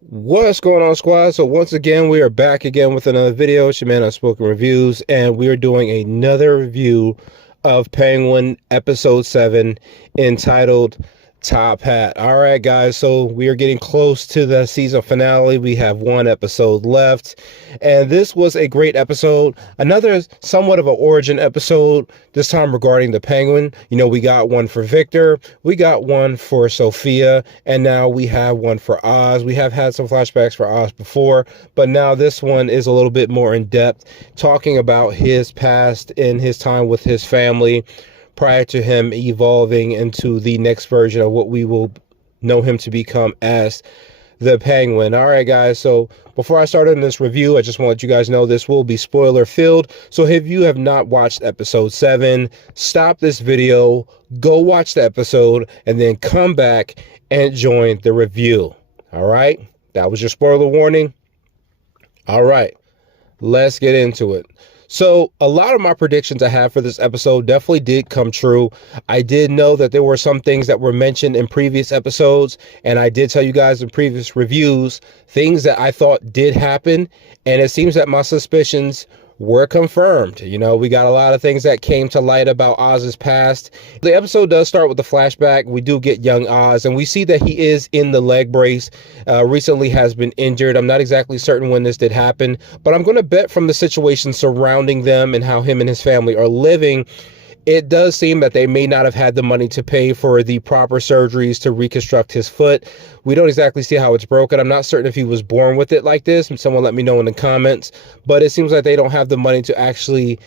What's going on, squad? So once again, we are back again with another video. It's your man Unspoken Reviews, and we are doing another review of Penguin Episode 7 entitled Top Hat. All right, guys, so we are getting close to the season finale. We have one episode left, and this was a great episode. Another somewhat of an origin episode, this time regarding the Penguin. You know, we got one for Victor, we got one for Sophia, and now we have one for Oz. We have had some flashbacks for Oz before, but now this one is a little bit more in depth, talking about his past and his time with his family prior to him evolving into the next version of what we will know him to become as the Penguin. All right, guys, so before I start on this review, I just want to let you guys know this will be spoiler filled. So if you have not watched episode 7, stop this video, go watch the episode, and then come back and join the review. All right, that was your spoiler warning. All right, let's get into it. So a lot of my predictions I have for this episode definitely did come true. I did know that there were some things that were mentioned in previous episodes, and I did tell you guys in previous reviews things that I thought did happen, and it seems that my suspicions were confirmed. You know, we got a lot of things that came to light about Oz's past. The episode does start with the flashback. We do get young Oz, and we see that he is in the leg brace. Recently has been injured. I'm not exactly certain when this did happen, but I'm going to bet from the situation surrounding them and how him and his family are living, it does seem that they may not have had the money to pay for the proper surgeries to reconstruct his foot. We don't exactly see how it's broken. I'm not certain if he was born with it like this. Someone let me know in the comments. But it seems like they don't have the money to actually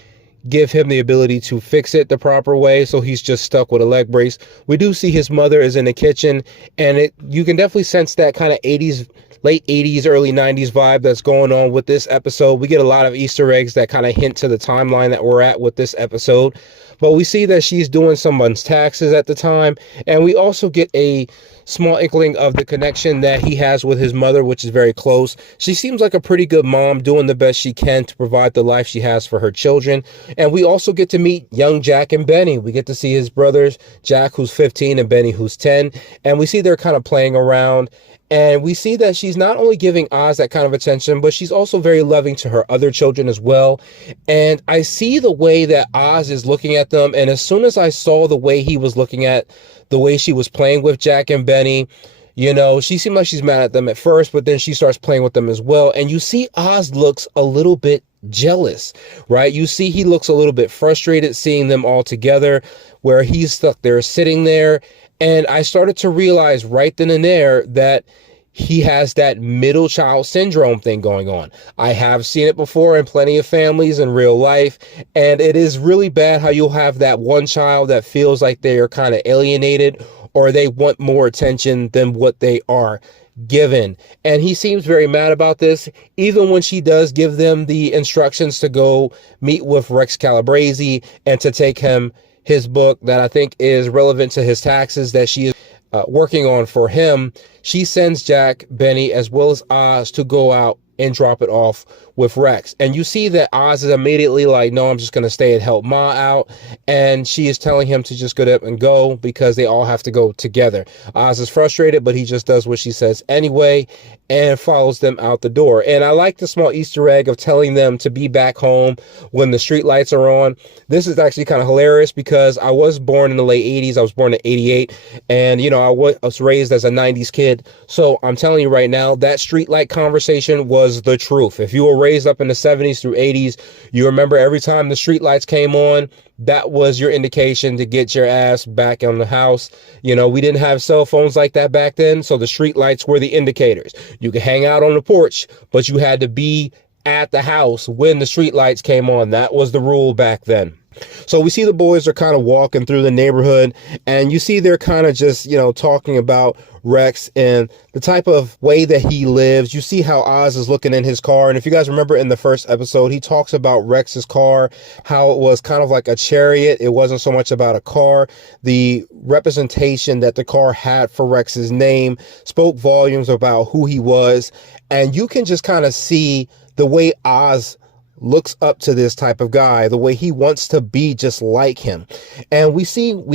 give him the ability to fix it the proper way, so he's just stuck with a leg brace. We do see his mother is in the kitchen, and you can definitely sense that kind of 80s, late 80s, early 90s vibe that's going on with this episode. We get a lot of Easter eggs that kind of hint to the timeline that we're at with this episode. But we see that she's doing someone's taxes at the time, and we also get a small inkling of the connection that he has with his mother, which is very close. She seems like a pretty good mom, doing the best she can to provide the life she has for her children. And we also get to meet young Jack and Benny. We get to see his brothers, Jack, who's 15, and Benny, who's 10. And we see they're kind of playing around. And we see that she's not only giving Oz that kind of attention, but she's also very loving to her other children as well. And I see the way that Oz is looking at them. And as soon as I saw the way he was looking at the way she was playing with Jack and Benny, you know, she seemed like she's mad at them at first, but then she starts playing with them as well. And you see Oz looks a little bit jealous, right? You see he looks a little bit frustrated seeing them all together, where he's stuck there sitting there. And I started to realize right then and there that he has that middle child syndrome thing going on. I have seen it before in plenty of families in real life, and it is really bad how you'll have that one child that feels like they are kind of alienated, or they want more attention than what they are given. And he seems very mad about this, even when she does give them the instructions to go meet with Rex Calabrese and to take him his book that I think is relevant to his taxes that she is working on for him. She sends Jack, Benny, as well as Oz to go out and drop it off with Rex. And you see that Oz is immediately like, no, I'm just going to stay and help Ma out. And she is telling him to just get up and go because they all have to go together. Oz is frustrated, but he just does what she says anyway and follows them out the door. And I like the small Easter egg of telling them to be back home when the street lights are on. This is actually kind of hilarious because I was born in the late 80s. I was born in 88. And, you know, I was raised as a 90s kid. So I'm telling you right now, that street light conversation was the truth. If you were raised up in the 70s through 80s, you remember every time the street lights came on, that was your indication to get your ass back on the house. You know, we didn't have cell phones like that back then, so the street lights were the indicators. You could hang out on the porch, but you had to be at the house when the street lights came on. That was the rule back then. So we see the boys are kind of walking through the neighborhood, and you see they're kind of just, you know, talking about Rex and the type of way that he lives. You see how Oz is looking in his car. And if you guys remember in the first episode, he talks about Rex's car, how it was kind of like a chariot. It wasn't so much about a car. The representation that the car had for Rex's name spoke volumes about who he was. And you can just kind of see the way Oz looks up to this type of guy, the way he wants to be just like him. And we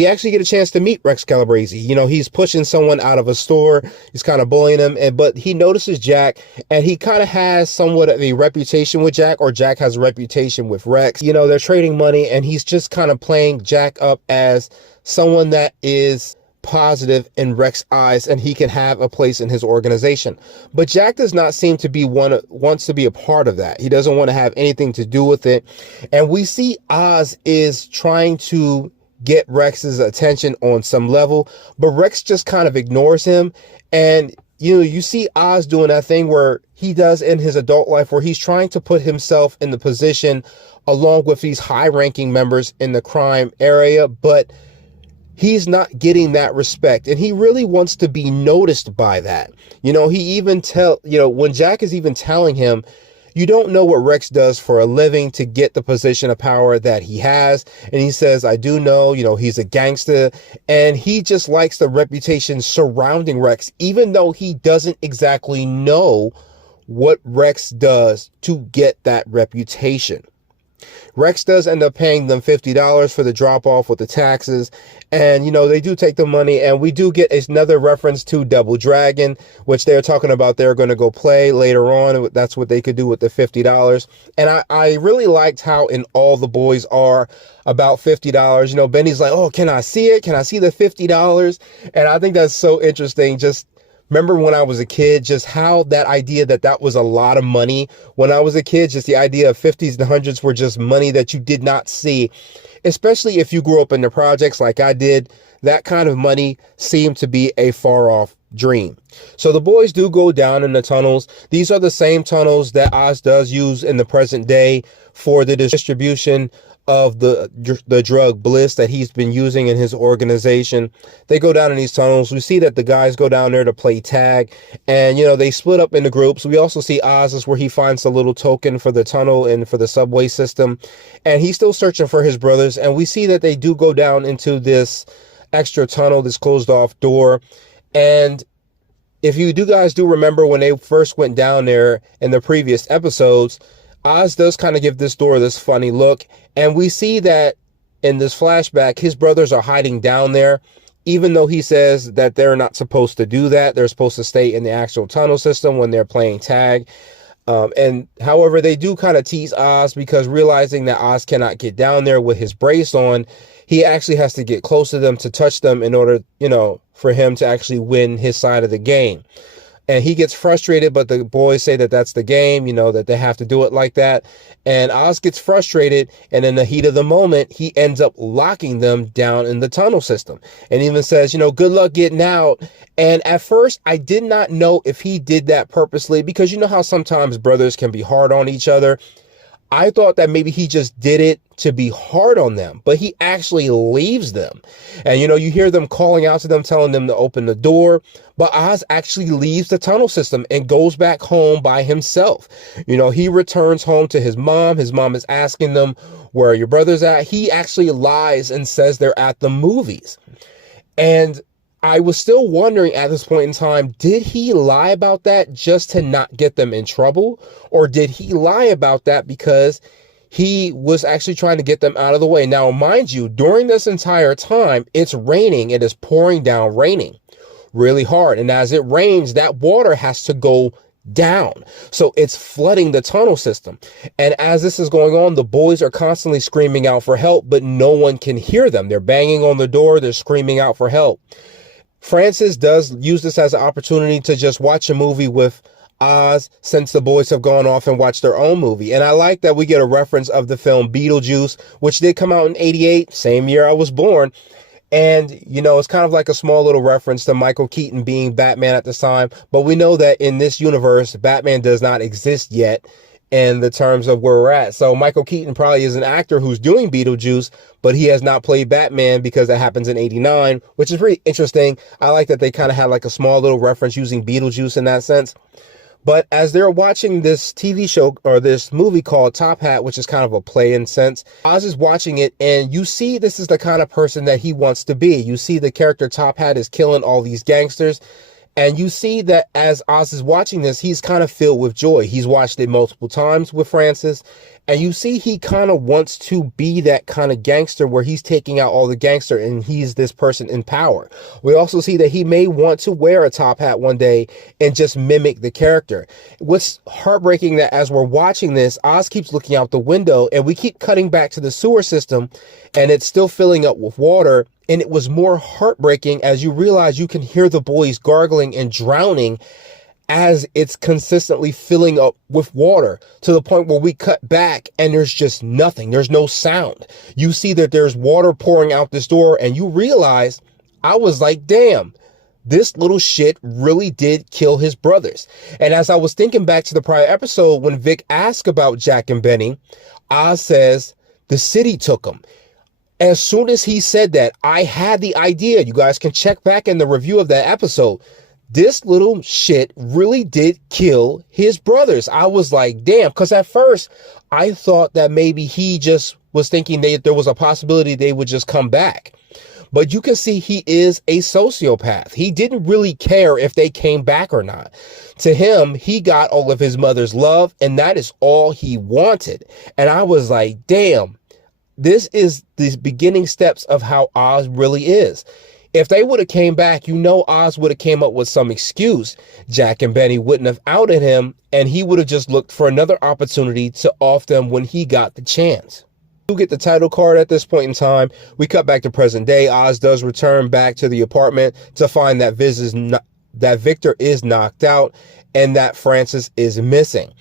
actually get a chance to meet Rex Calabrese. You know, he's pushing someone out of a store. He's kind of bullying him, but he notices Jack, and he kind of has somewhat of a reputation with Jack, or Jack has a reputation with Rex. You know, they're trading money, and he's just kind of playing Jack up as someone that is positive in Rex's eyes, and he can have a place in his organization. But Jack does not seem to be wants to be a part of that. He doesn't want to have anything to do with it. And we see Oz is trying to get Rex's attention on some level, but Rex just kind of ignores him. And you know, you see Oz doing that thing where he does in his adult life, where he's trying to put himself in the position along with these high-ranking members in the crime area, but he's not getting that respect, and he really wants to be noticed by that. You know, when Jack is even telling him, you don't know what Rex does for a living to get the position of power that he has. And he says, I do know, you know, he's a gangster, and he just likes the reputation surrounding Rex, even though he doesn't exactly know what Rex does to get that reputation. Rex does end up paying them $50 for the drop off with the taxes. And, you know, they do take the money, and we do get another reference to Double Dragon, which they're talking about they're going to go play later on. That's what they could do with the $50. And I really liked how in All the Boys Are about $50, you know, Benny's like, oh, can I see it? Can I see the $50? And I think that's so interesting. Just remember when I was a kid, just how that idea that was a lot of money. When I was a kid, just the idea of 50s and 100s were just money that you did not see, especially if you grew up in the projects like I did. That kind of money seemed to be a far off dream. So the boys do go down in the tunnels. These are the same tunnels that Oz does use in the present day for the distribution of the drug Bliss that he's been using in his organization. They go down in these tunnels. We see that the guys go down there to play tag, and you know, they split up into groups. We also see Oz is where he finds a little token for the tunnel and for the subway system, and he's still searching for his brothers. And we see that they do go down into this extra tunnel, this closed off door. And if you guys do remember when they first went down there in the previous episodes, Oz does kind of give this door this funny look, and we see that in this flashback, his brothers are hiding down there, even though he says that they're not supposed to do that. They're supposed to stay in the actual tunnel system when they're playing tag. And however, they do kind of tease Oz, because realizing that Oz cannot get down there with his brace on, he actually has to get close to them to touch them in order, you know, for him to actually win his side of the game. And he gets frustrated, but the boys say that that's the game, you know, that they have to do it like that. And Oz gets frustrated, and in the heat of the moment, he ends up locking them down in the tunnel system, and even says, you know, good luck getting out. And at first, I did not know if he did that purposely, because you know how sometimes brothers can be hard on each other. I thought that maybe he just did it to be hard on them, but he actually leaves them. And, you know, you hear them calling out to them, telling them to open the door, but Oz actually leaves the tunnel system and goes back home by himself. You know, he returns home to his mom. His mom is asking them, where are your brothers at? He actually lies and says they're at the movies. And I was still wondering at this point in time, did he lie about that just to not get them in trouble? Or did he lie about that because he was actually trying to get them out of the way? Now, mind you, during this entire time, it's raining. It is pouring down raining really hard. And as it rains, that water has to go down. So it's flooding the tunnel system. And as this is going on, the boys are constantly screaming out for help, but no one can hear them. They're banging on the door. They're screaming out for help. Francis does use this as an opportunity to just watch a movie with Oz, since the boys have gone off and watched their own movie. And I like that we get a reference of the film Beetlejuice, which did come out in '88, same year I was born. And, you know, it's kind of like a small little reference to Michael Keaton being Batman at this time. But we know that in this universe, Batman does not exist yet in the terms of where we're at. So Michael Keaton probably is an actor who's doing Beetlejuice, but he has not played Batman because that happens in '89, which is pretty interesting. I like that they kind of had like a small little reference using Beetlejuice in that sense. But as they're watching this TV show or this movie called Top Hat, which is kind of a play in sense, Oz is watching it, and you see this is the kind of person that he wants to be. You see the character Top Hat is killing all these gangsters. And you see that as Oz is watching this, he's kind of filled with joy. He's watched it multiple times with Francis, And you see he kind of wants to be that kind of gangster where he's taking out all the gangster and he's this person in power. We also see that he may want to wear a top hat one day and just mimic the character. What's heartbreaking that as we're watching this, Oz keeps looking out the window and we keep cutting back to the sewer system and it's still filling up with water. And it was more heartbreaking as you realize you can hear the boys gargling and drowning as it's consistently filling up with water, to the point where we cut back and there's just nothing. There's no sound. You see that there's water pouring out this door and you realize, I was like, damn, this little shit really did kill his brothers. And as I was thinking back to the prior episode, when Vic asked about Jack and Benny, Oz says the city took them. As soon as he said that, I had the idea. You guys can check back in the review of that episode. This little shit really did kill his brothers. I was like, damn, because at first I thought that maybe he just was thinking there was a possibility they would just come back. But you can see he is a sociopath. He didn't really care if they came back or not. To him, he got all of his mother's love, and that is all he wanted. And I was like, damn, this is the beginning steps of how Oz really is. If they would have came back, you know Oz would have came up with some excuse. Jack and Benny wouldn't have outed him, and he would have just looked for another opportunity to off them when he got the chance. You get the title card at this point in time. We cut back to present day. Oz does return back to the apartment to find that Victor is knocked out and that Francis is missing.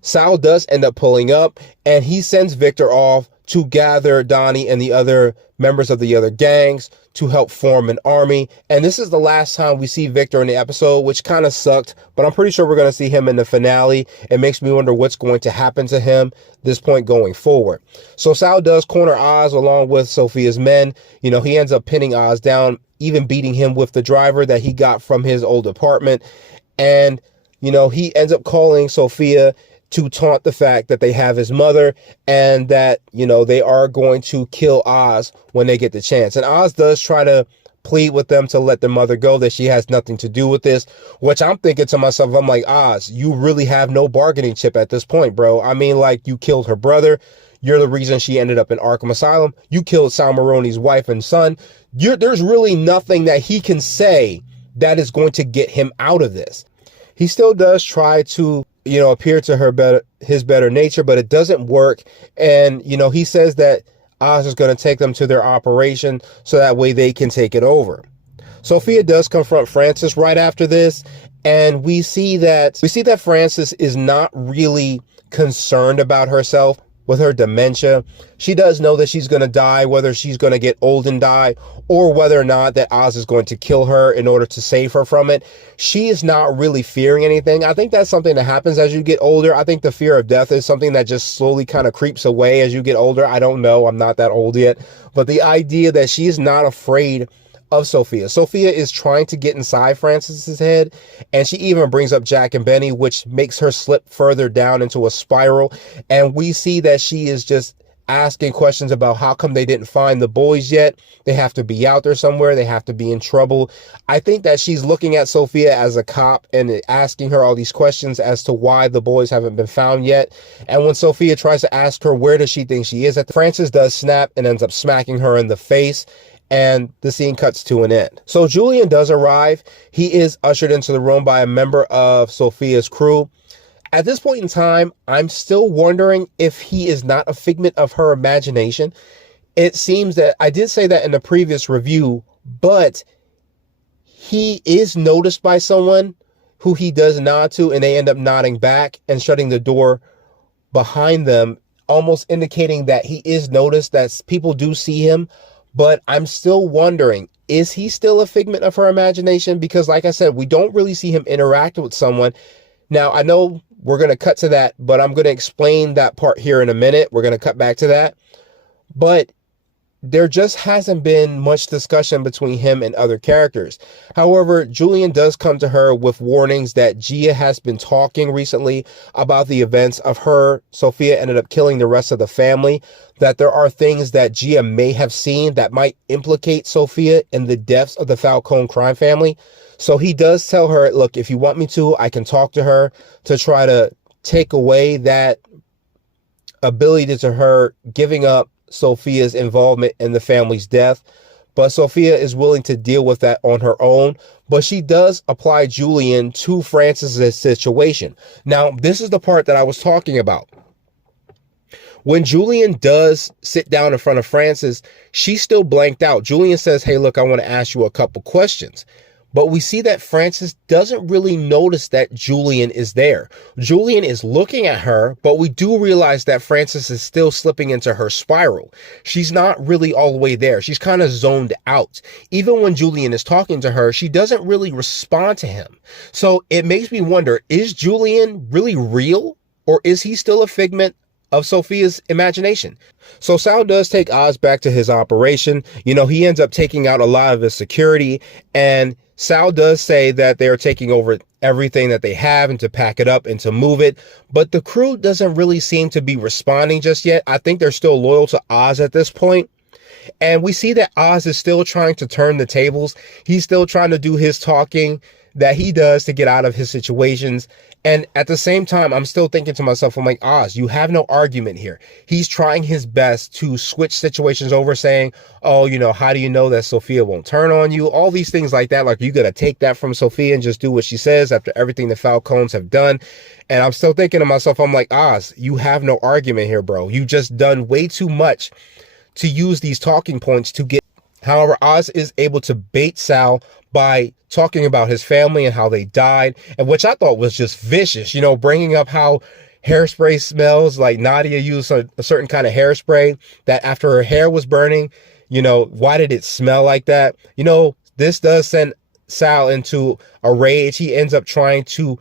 Sal does end up pulling up, and he sends Victor off to gather Donnie and the other members of the other gangs to help form an army. And this is the last time we see Victor in the episode, which kind of sucked, but I'm pretty sure we're going to see him in the finale. It makes me wonder what's going to happen to him this point going forward. So Sal does corner Oz along with Sophia's men. You know, he ends up pinning Oz down, even beating him with the driver that he got from his old apartment. And, you know, he ends up calling Sophia to taunt the fact that they have his mother and that, you know, they are going to kill Oz when they get the chance. And Oz does try to plead with them to let their mother go, that she has nothing to do with this, which I'm thinking to myself, I'm like, Oz, you really have no bargaining chip at this point, bro. I mean, like, you killed her brother. You're the reason she ended up in Arkham Asylum. You killed Sal Maroni's wife and son. There's really nothing that he can say that is going to get him out of this. He still does try to, you know, appear to his better nature, but it doesn't work. And, you know, he says that Oz is going to take them to their operation so that way they can take it over. Sophia does confront Francis right after this, and we see that Francis is not really concerned about herself with her dementia. She does know that she's going to die, whether she's going to get old and die or whether or not that Oz is going to kill her in order to save her from it. She is not really fearing anything. I think that's something that happens as you get older. I think the fear of death is something that just slowly kind of creeps away as you get older. I don't know. I'm not that old yet. But the idea that she is not afraid of Sophia. Sophia is trying to get inside Francis's head, and she even brings up Jack and Benny, which makes her slip further down into a spiral. And we see that she is just asking questions about how come they didn't find the boys yet. They have to be out there somewhere. They have to be in trouble. I think that she's looking at Sophia as a cop and asking her all these questions as to why the boys haven't been found yet. And when Sophia tries to ask her where does she think she is, Francis does snap and ends up smacking her in the face. And the scene cuts to an end. So Julian does arrive. He is ushered into the room by a member of Sophia's crew. At this point in time, I'm still wondering if he is not a figment of her imagination. It seems that I did say that in the previous review, but he is noticed by someone who he does nod to, and they end up nodding back and shutting the door behind them, almost indicating that he is noticed, that people do see him. But I'm still wondering, is he still a figment of her imagination? Because like I said, we don't really see him interact with someone. Now, I know we're going to cut to that, but I'm going to explain that part here in a minute. We're going to cut back to that. But there just hasn't been much discussion between him and other characters. However, Julian does come to her with warnings that Gia has been talking recently about the events of her. Sophia ended up killing the rest of the family, that there are things that Gia may have seen that might implicate Sophia in the deaths of the Falcone crime family. So he does tell her, look, if you want me to, I can talk to her to try to take away that ability to her giving up Sophia's involvement in the family's death. But Sophia is willing to deal with that on her own. But she does apply Julian to Francis's situation. Now, this is the part that I was talking about. When Julian does sit down in front of Francis, she's still blanked out. Julian says, hey, look, I want to ask you a couple questions. But we see that Francis doesn't really notice that Julian is there. Julian is looking at her, but we do realize that Francis is still slipping into her spiral. She's not really all the way there. She's kind of zoned out. Even when Julian is talking to her, she doesn't really respond to him. So it makes me wonder, is Julian really real, or is he still a figment of Sophia's imagination? So Sal does take Oz back to his operation. You know, he ends up taking out a lot of his security, and Sal does say that they are taking over everything that they have and to pack it up and to move it. But the crew doesn't really seem to be responding just yet. I think they're still loyal to Oz at this point. And we see that Oz is still trying to turn the tables. He's still trying to do his talking that he does to get out of his situations. And at the same time, I'm still thinking to myself, I'm like, Oz, you have no argument here. He's trying his best to switch situations over, saying, oh, you know, how do you know that Sophia won't turn on you? All these things like that. Like, you got to take that from Sophia and just do what she says after everything the Falcones have done. And I'm still thinking to myself, I'm like, Oz, you have no argument here, bro. You just done way too much to use these talking points to get. However, Oz is able to bait Sal by talking about his family and how they died, and which I thought was just vicious, you know, bringing up how hairspray smells, like Nadia used a certain kind of hairspray that after her hair was burning, you know, why did it smell like that? You know, this does send Sal into a rage. He ends up trying to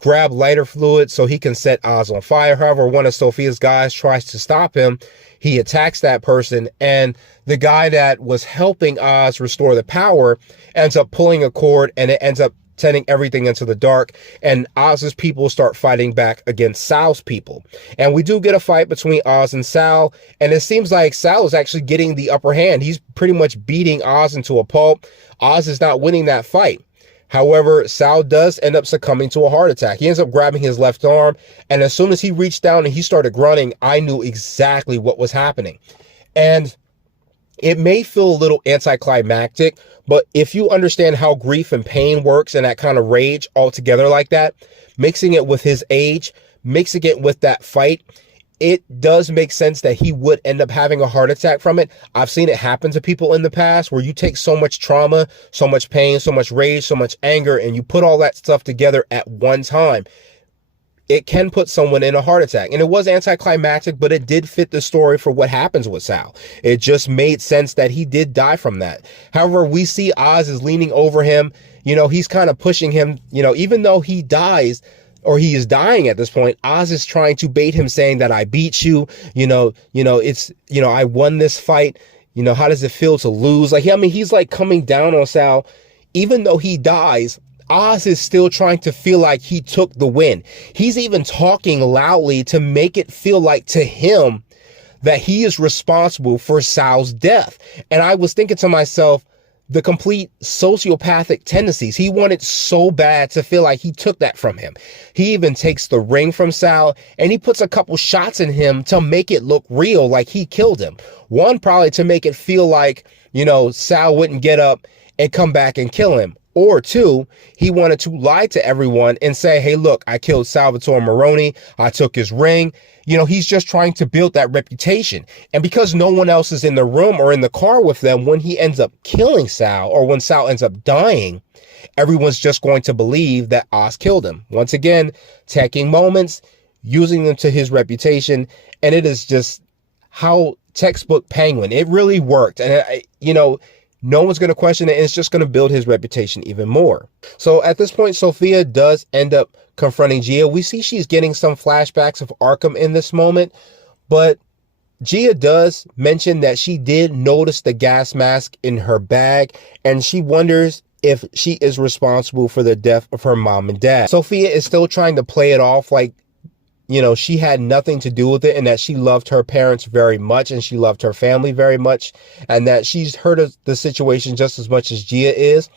grab lighter fluid so he can set Oz on fire. However, one of Sophia's guys tries to stop him. He attacks that person, and the guy that was helping Oz restore the power ends up pulling a cord, and it ends up sending everything into the dark, and Oz's people start fighting back against Sal's people. And we do get a fight between Oz and Sal, and it seems like Sal is actually getting the upper hand. He's pretty much beating Oz into a pulp. Oz is not winning that fight. However, Sal does end up succumbing to a heart attack. He ends up grabbing his left arm, and as soon as he reached down and he started grunting, I knew exactly what was happening. And it may feel a little anticlimactic, but if you understand how grief and pain works and that kind of rage all together like that, mixing it with his age, mixing it with that fight, it does make sense that he would end up having a heart attack from it. I've seen it happen to people in the past where you take so much trauma, so much pain, so much rage, so much anger, and you put all that stuff together at one time. It can put someone in a heart attack. And it was anticlimactic, but it did fit the story for what happens with Sal. It just made sense that he did die from that. However, we see Oz is leaning over him. You know, he's kind of pushing him, you know, even though he dies, or he is dying at this point, Oz is trying to bait him, saying that I beat you, it's, I won this fight. You know, how does it feel to lose? Like, I mean, he's like coming down on Sal. Even though he dies, Oz is still trying to feel like he took the win. He's even talking loudly to make it feel like to him that he is responsible for Sal's death. And I was thinking to myself, the complete sociopathic tendencies. He wanted so bad to feel like he took that from him. He even takes the ring from Sal and he puts a couple shots in him to make it look real, like he killed him. One, probably to make it feel like, Sal wouldn't get up and come back and kill him. Or two, he wanted to lie to everyone and say, hey, look, I killed Salvatore Maroni. I took his ring. He's just trying to build that reputation. And because no one else is in the room or in the car with them when he ends up killing Sal, or when Sal ends up dying, everyone's just going to believe that Oz killed him. Once again, taking moments, using them to his reputation. And it is just how textbook Penguin. It really worked. And, no one's going to question it. And it's just going to build his reputation even more. So at this point, Sophia does end up confronting Gia. We see she's getting some flashbacks of Arkham in this moment, but Gia does mention that she did notice the gas mask in her bag, and she wonders if she is responsible for the death of her mom and dad. Sophia is still trying to play it off like, she had nothing to do with it, and that she loved her parents very much and she loved her family very much, and that she's heard of the situation just as much as Gia is.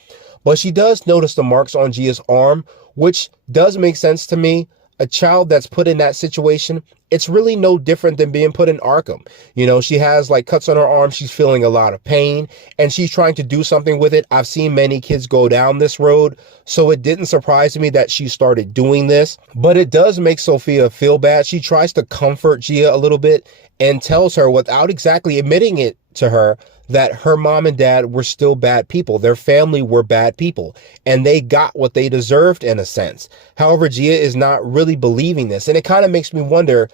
But she does notice the marks on Gia's arm, which does make sense to me. a child that's put in that situation, it's really no different than being put in Arkham. You know, she has like cuts on her arm. She's feeling a lot of pain and she's trying to do something with it. I've seen many kids go down this road, so it didn't surprise me that she started doing this, but it does make Sophia feel bad. She tries to comfort Gia a little bit and tells her, without exactly admitting it to her, that her mom and dad were still bad people. Their family were bad people and they got what they deserved in a sense. However, Gia is not really believing this. And it kind of makes me wonder,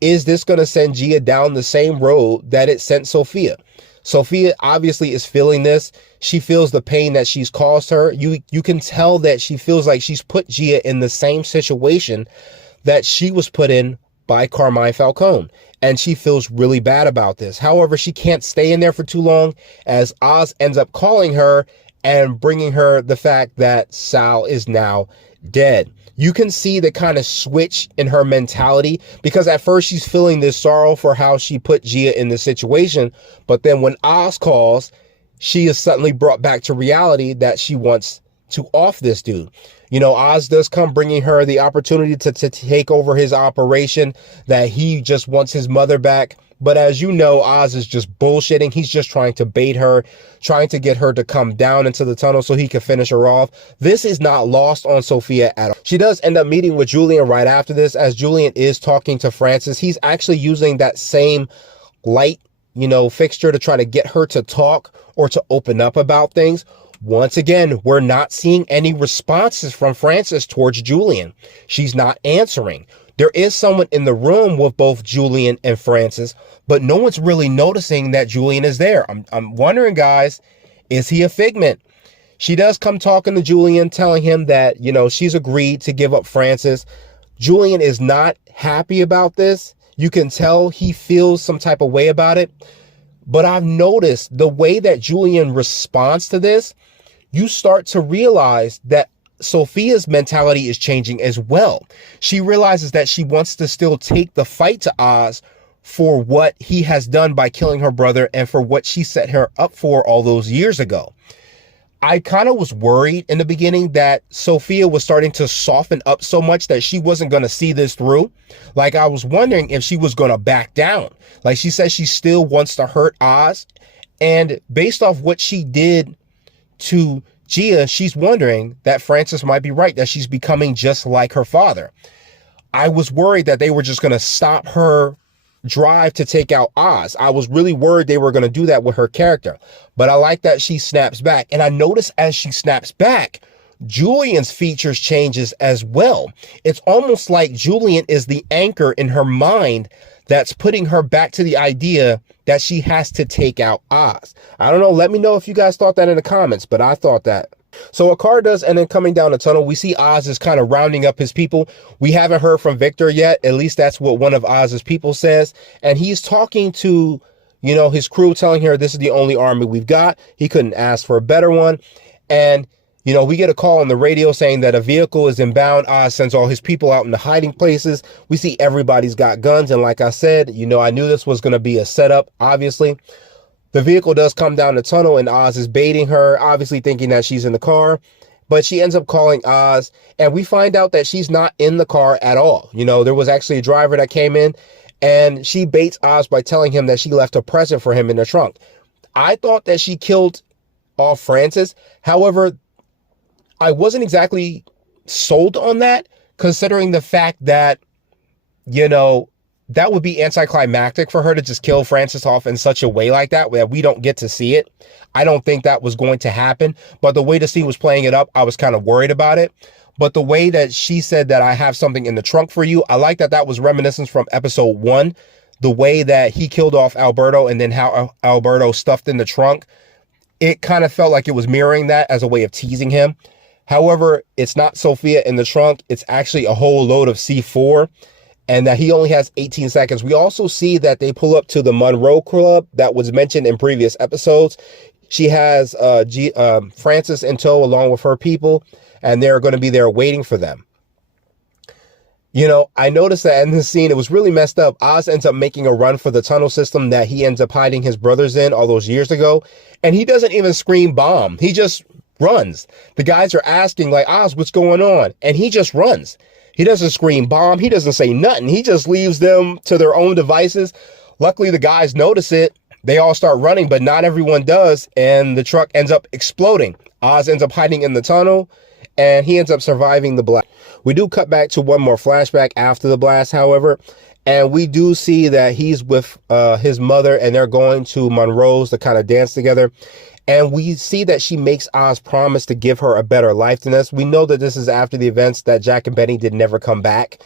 is this going to send Gia down the same road that it sent Sophia? Sophia obviously is feeling this. She feels the pain that she's caused her. You can tell that she feels like she's put Gia in the same situation that she was put in by Carmine Falcone. And she feels really bad about this. However, she can't stay in there for too long, as Oz ends up calling her and bringing her the fact that Sal is now dead. You can see the kind of switch in her mentality, because at first she's feeling this sorrow for how she put Gia in this situation. But then when Oz calls, she is suddenly brought back to reality that she wants to off this dude. You know, Oz does come bringing her the opportunity to take over his operation, that he just wants his mother back. But as you know, Oz is just bullshitting. He's just trying to bait her, trying to get her to come down into the tunnel so he can finish her off. This is not lost on Sophia at all. She does end up meeting with Julian right after this. As Julian is talking to Francis, he's actually using that same light, you know, fixture to try to get her to talk or to open up about things. Once again, we're not seeing any responses from Francis towards Julian. She's not answering. There is someone in the room with both Julian and Francis, but no one's really noticing that Julian is there. I'm wondering, guys, is he a figment? She does come talking to Julian, telling him that, you know, she's agreed to give up Francis. Julian is not happy about this. You can tell he feels some type of way about it. But I've noticed the way that Julian responds to this, you start to realize that Sophia's mentality is changing as well. She realizes that she wants to still take the fight to Oz for what he has done by killing her brother and for what she set her up for all those years ago. I kind of was worried in the beginning that Sophia was starting to soften up so much that she wasn't going to see this through. Like, I was wondering if she was going to back down. Like, she says she still wants to hurt Oz. And based off what she did to Gia, she's wondering that Francis might be right, that she's becoming just like her father. I was worried that they were just going to stop her drive to take out Oz. I was really worried they were going to do that with her character. But I like that she snaps back. And I notice as she snaps back, Julian's features changes as well. It's almost like Julian is the anchor in her mind that's putting her back to the idea that she has to take out Oz. I don't know. Let me know if you guys thought that in the comments, but I thought that. So a car does end up coming down the tunnel. We see Oz is kind of rounding up his people. We haven't heard from Victor yet. At least that's what one of Oz's people says. And he's talking to, you know, his crew, telling her this is the only army we've got. He couldn't ask for a better one. And you know, we get a call on the radio saying that a vehicle is inbound. Oz sends all his people out into hiding places. We see everybody's got guns. And like I said, you know, I knew this was going to be a setup, obviously. The vehicle does come down the tunnel and Oz is baiting her, obviously thinking that she's in the car. But she ends up calling Oz and we find out that she's not in the car at all. You know, there was actually a driver that came in and she baits Oz by telling him that she left a present for him in the trunk. I thought that she killed off Francis. However, I wasn't exactly sold on that, considering the fact that, you know, that would be anticlimactic for her to just kill Francis off in such a way like that, where we don't get to see it. I don't think that was going to happen. But the way the scene was playing it up, I was kind of worried about it. But the way that she said that I have something in the trunk for you, I like that that was reminiscence from episode 1. The way that he killed off Alberto and then how Alberto stuffed in the trunk, it kind of felt like it was mirroring that as a way of teasing him. However, it's not Sophia in the trunk. It's actually a whole load of C4 and that he only has 18 seconds. We also see that they pull up to the Monroe Club that was mentioned in previous episodes. She has Francis in tow along with her people, and they're going to be there waiting for them. You know, I noticed that in this scene, it was really messed up. Oz ends up making a run for the tunnel system that he ends up hiding his brothers in all those years ago. And he doesn't even scream bomb. He just runs. The guys are asking like, Oz, what's going on? And he just runs. He doesn't scream bomb. He doesn't say nothing. He just leaves them to their own devices. Luckily, the guys notice it. They all start running, but not everyone does. And the truck ends up exploding. Oz ends up hiding in the tunnel, and he ends up surviving the blast. We do cut back to one more flashback after the blast, however, and we do see that he's with his mother, and they're going to Monroe's to kind of dance together. And we see that she makes Oz promise to give her a better life than this. We know that this is after the events that Jack and Benny did never come back.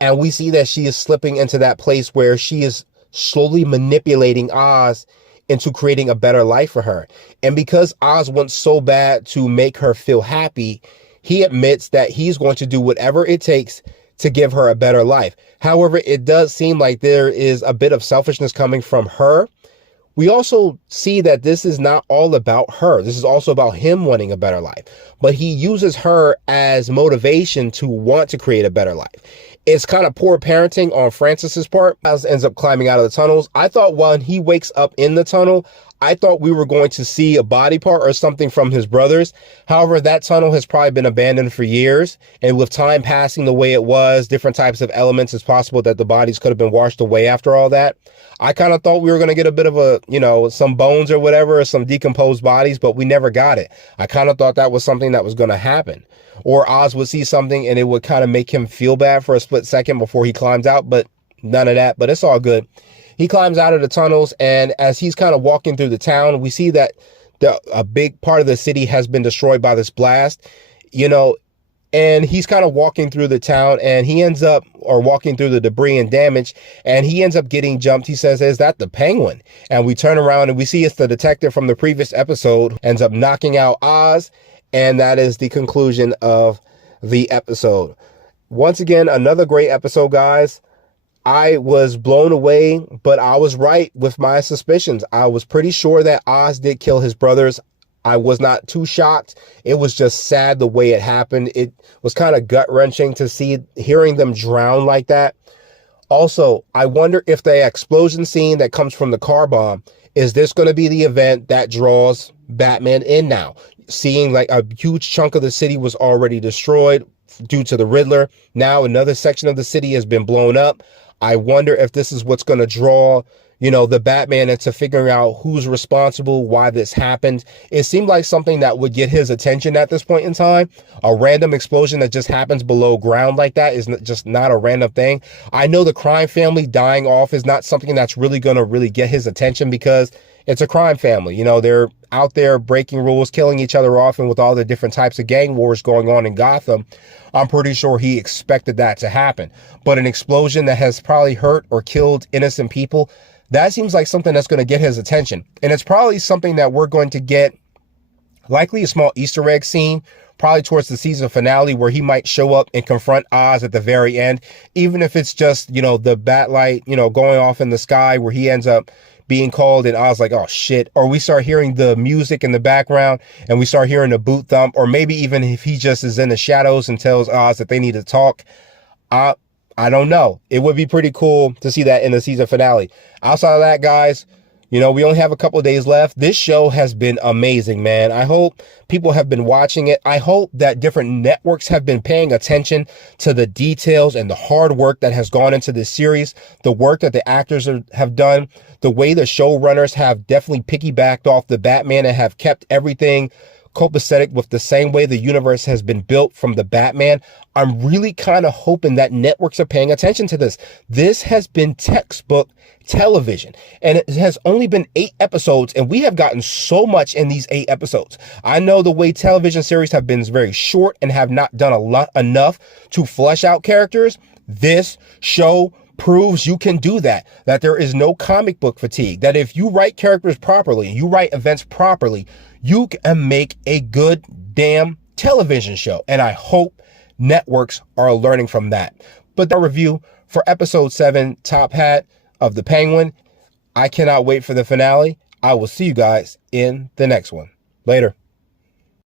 And we see that she is slipping into that place where she is slowly manipulating Oz into creating a better life for her. And because Oz wants so bad to make her feel happy, he admits that he's going to do whatever it takes to give her a better life. However, it does seem like there is a bit of selfishness coming from her. We also see that this is not all about her. This is also about him wanting a better life. But he uses her as motivation to want to create a better life. It's kind of poor parenting on Francis's part. Oz ends up climbing out of the tunnels. I thought when he wakes up in the tunnel, I thought we were going to see a body part or something from his brothers. However, that tunnel has probably been abandoned for years. And with time passing the way it was, different types of elements, it's possible that the bodies could have been washed away after all that. I kind of thought we were going to get a bit of a, some bones or whatever, or some decomposed bodies, but we never got it. I kind of thought that was something that was going to happen. Or Oz would see something and it would kind of make him feel bad for a split second before he climbs out, but none of that. But it's all good. He climbs out of the tunnels, and as he's kind of walking through the town, we see that a big part of the city has been destroyed by this blast, and he's kind of walking through the town, and he ends up, or walking through the debris and damage, and he ends up getting jumped. He says, "Is that the Penguin?" And we turn around and we see it's the detective from the previous episode, ends up knocking out Oz, and that is the conclusion of the episode. Once again, another great episode, guys. I was blown away, but I was right with my suspicions. I was pretty sure that Oz did kill his brothers. I was not too shocked. It was just sad the way it happened. It was kind of gut-wrenching to hearing them drown like that. Also, I wonder if the explosion scene that comes from the car bomb, is this going to be the event that draws Batman in now? Seeing like a huge chunk of the city was already destroyed due to the Riddler. Now another section of the city has been blown up. I wonder if this is what's going to draw, the Batman into figuring out who's responsible, why this happened. It seemed like something that would get his attention at this point in time. A random explosion that just happens below ground like that is just not a random thing. I know the crime family dying off is not something that's really going to really get his attention because it's a crime family. They're out there breaking rules, killing each other off, and with all the different types of gang wars going on in Gotham, I'm pretty sure he expected that to happen. But an explosion that has probably hurt or killed innocent people, that seems like something that's going to get his attention. And it's probably something that we're going to get, likely a small Easter egg scene, probably towards the season finale, where he might show up and confront Oz at the very end, even if it's just, the bat light, going off in the sky where he ends up being called and Oz like, oh shit. Or we start hearing the music in the background and we start hearing the boot thump, or maybe even if he just is in the shadows and tells Oz that they need to talk. I don't know. It would be pretty cool to see that in the season finale. Outside of that, guys, we only have a couple of days left. This show has been amazing, man. I hope people have been watching it. I hope that different networks have been paying attention to the details and the hard work that has gone into this series, the work that the actors have done, the way the showrunners have definitely piggybacked off the Batman and have kept everything copacetic with the same way the universe has been built from the Batman. I'm really kind of hoping that networks are paying attention to this. This has been textbook television, and it has only been 8 episodes, and we have gotten so much in these 8 episodes. I know the way television series have been very short and have not done enough to flesh out characters. This show proves you can do that there is no comic book fatigue, that if you write characters properly, you write events properly, you can make a good damn television show. And I hope networks are learning from that. But the review for episode 7, Top Hat of the Penguin. I cannot wait for the finale. I will see you guys in the next one. Later.